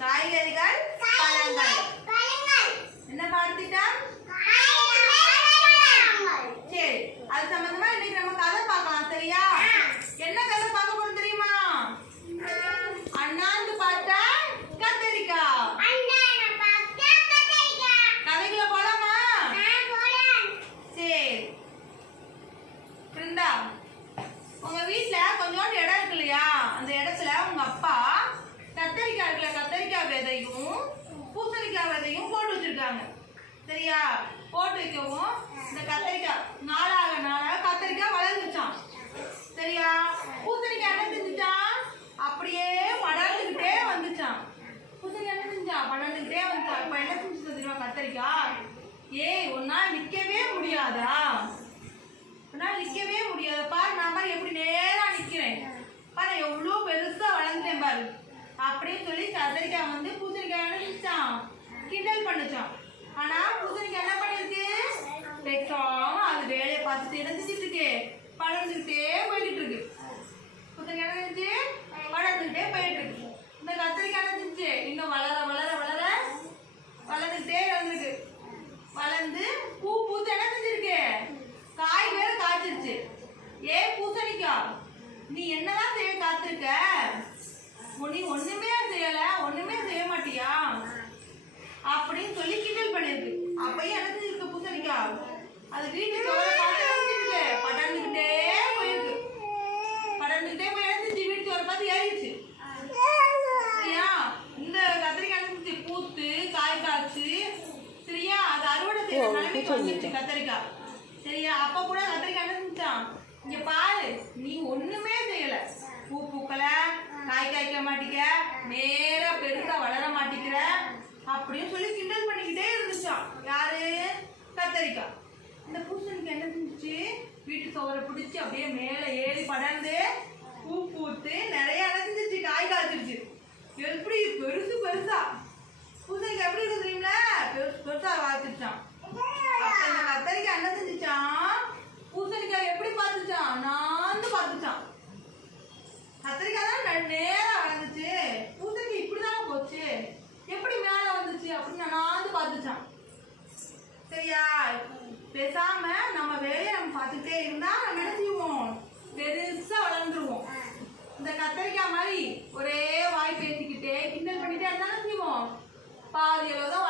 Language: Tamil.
காய்கறிகள் பழங்கள். என்ன பாடத்திட்டம் போட்டு சரியா? போட்டு வைக்கவும். இந்த கத்தரிக்காய் நாளாக நாளாக கத்தரிக்காய் வளர்ந்துச்சான் சரியா? பூசணிக்காய் என்ன செஞ்சுச்சான் அப்படியே படர்ந்துக்கிட்டே வந்துச்சான். பூசணிக்காய் என்ன செஞ்சான் படர்ந்துக்கிட்டே வந்துச்சான். இப்போ என்ன செஞ்சு தெரியுமா கத்தரிக்காய்? ஏய் ஒன்னால் நிற்கவே முடியாதா? ஒன்னால் நிற்கவே முடியாது. பாரு நான் பாரு எப்படி நேராக நிற்கிறேன் பாரு எவ்வளோ பெருசாக வளர்ந்தேன் பாரு. அப்படின்னு சொல்லி கத்திரிக்காய் வந்து பூசணிக்காய் என்ன செஞ்சான்? கிண்டல் பண்ணுச்சோம் ஆனா பூசணிக்காய் என்ன பண்ணிருக்கு? பேசாம அது வேலையை பார்த்துட்டு என்ன இருக்கு. வளர்ந்துக்கிட்டே போய்கிட்டு இருக்கு. பூசணிக்காய் என்ன செஞ்சு வளர்ந்துக்கிட்டே போயிட்டு இருக்கு. இந்த கத்திரிக்காய் என்ன செஞ்சு இன்னும் வளர வளர வளர வளர்ந்துக்கிட்டே வளர்ந்துருக்கு. வளர்ந்து பூ பூத்து என்ன செஞ்சிருக்கு? காய் வேற காய்ச்சிருச்சு. ஏ பூசணிக்கா நீ என்னதான் செய்ய காத்திருக்க? நீ ஒண்ணுமே செய்யல ஒண்ணுமே செய்ய மாட்டியா அப்படின்னு சொல்லி கிண்டல் பண்ணிருக்கு அப்பயும் என்ன செஞ்சிருக்கு பூசணிக்காய் அது வீட்டுக்கு வர பார்த்து என்ன செஞ்சிருக்கு படர்ந்துக்கிட்டே போயிருக்கு படர்ந்துக்கிட்டே போய் என்ன செஞ்சு வீட்டுக்கு வர பார்த்து ஏறிடுச்சு சரியா இந்த கத்திரிக்காய் என்ன செஞ்சு பூத்து காய் காய்ச்சி சரியா அது அறுவடை செய்யற நிலைமைக்கு வந்துருச்சு கத்திரிக்காய் சரியா அப்ப கூட கத்திரிக்காய் என்ன செஞ்சான் இங்க பாரு நீ ஒண்ணுமே செய்யல. பூ பூக்கல காய் காய்க்க மாட்டிக்க நேரா பெருசா வளர மாட்டிக்கிற அப்படின்னு சொல்லி கிண்டல் பண்ணிக்கிட்டே இருந்துச்சான் யாரு? கத்தரிக்காய். இந்த பூசணிக்காய் என்ன செஞ்சுச்சு? வீட்டு சுவரை பிடிச்சி அப்படியே மேலே ஏறி படர்ந்து பூ பூத்து நிறைய அடைஞ்சிருச்சு காய் காய்ச்சிருச்சு எப்படி பெருசு பெருசா பூசணிக்காய் எப்படி இருக்கு தெரியுங்களா பெருசு பெருசா காய்ச்சிருச்சான் அப்ப இந்த கத்தரிக்காய் என்ன செஞ்சுச்சான் பூசணிக்காய் எப்படி பார்த்துச்சான் நாந்து பார்த்துச்சான் கத்திரிக்காய் தான் ந- நேரா வளர்ந்துச்சு பூசணிக்காய் இப்படிதான் போச்சு எப்படி மேல வந்துச்சு அப்படின்னு நாந்து பார்த்துச்சான் சரியா? பேசாம நம்ம வேலையை நம்ம பார்த்துட்டே இருந்தா நம்ம என்ன செய்வோம்? பெருசா வளர்ந்துருவோம். இந்த கத்தரிக்காய் மாதிரி ஒரே வாய் பேசிக்கிட்டே கிண்டல் பண்ணிட்டே இருந்தாலும் செய்வோம்? பாதி அளவு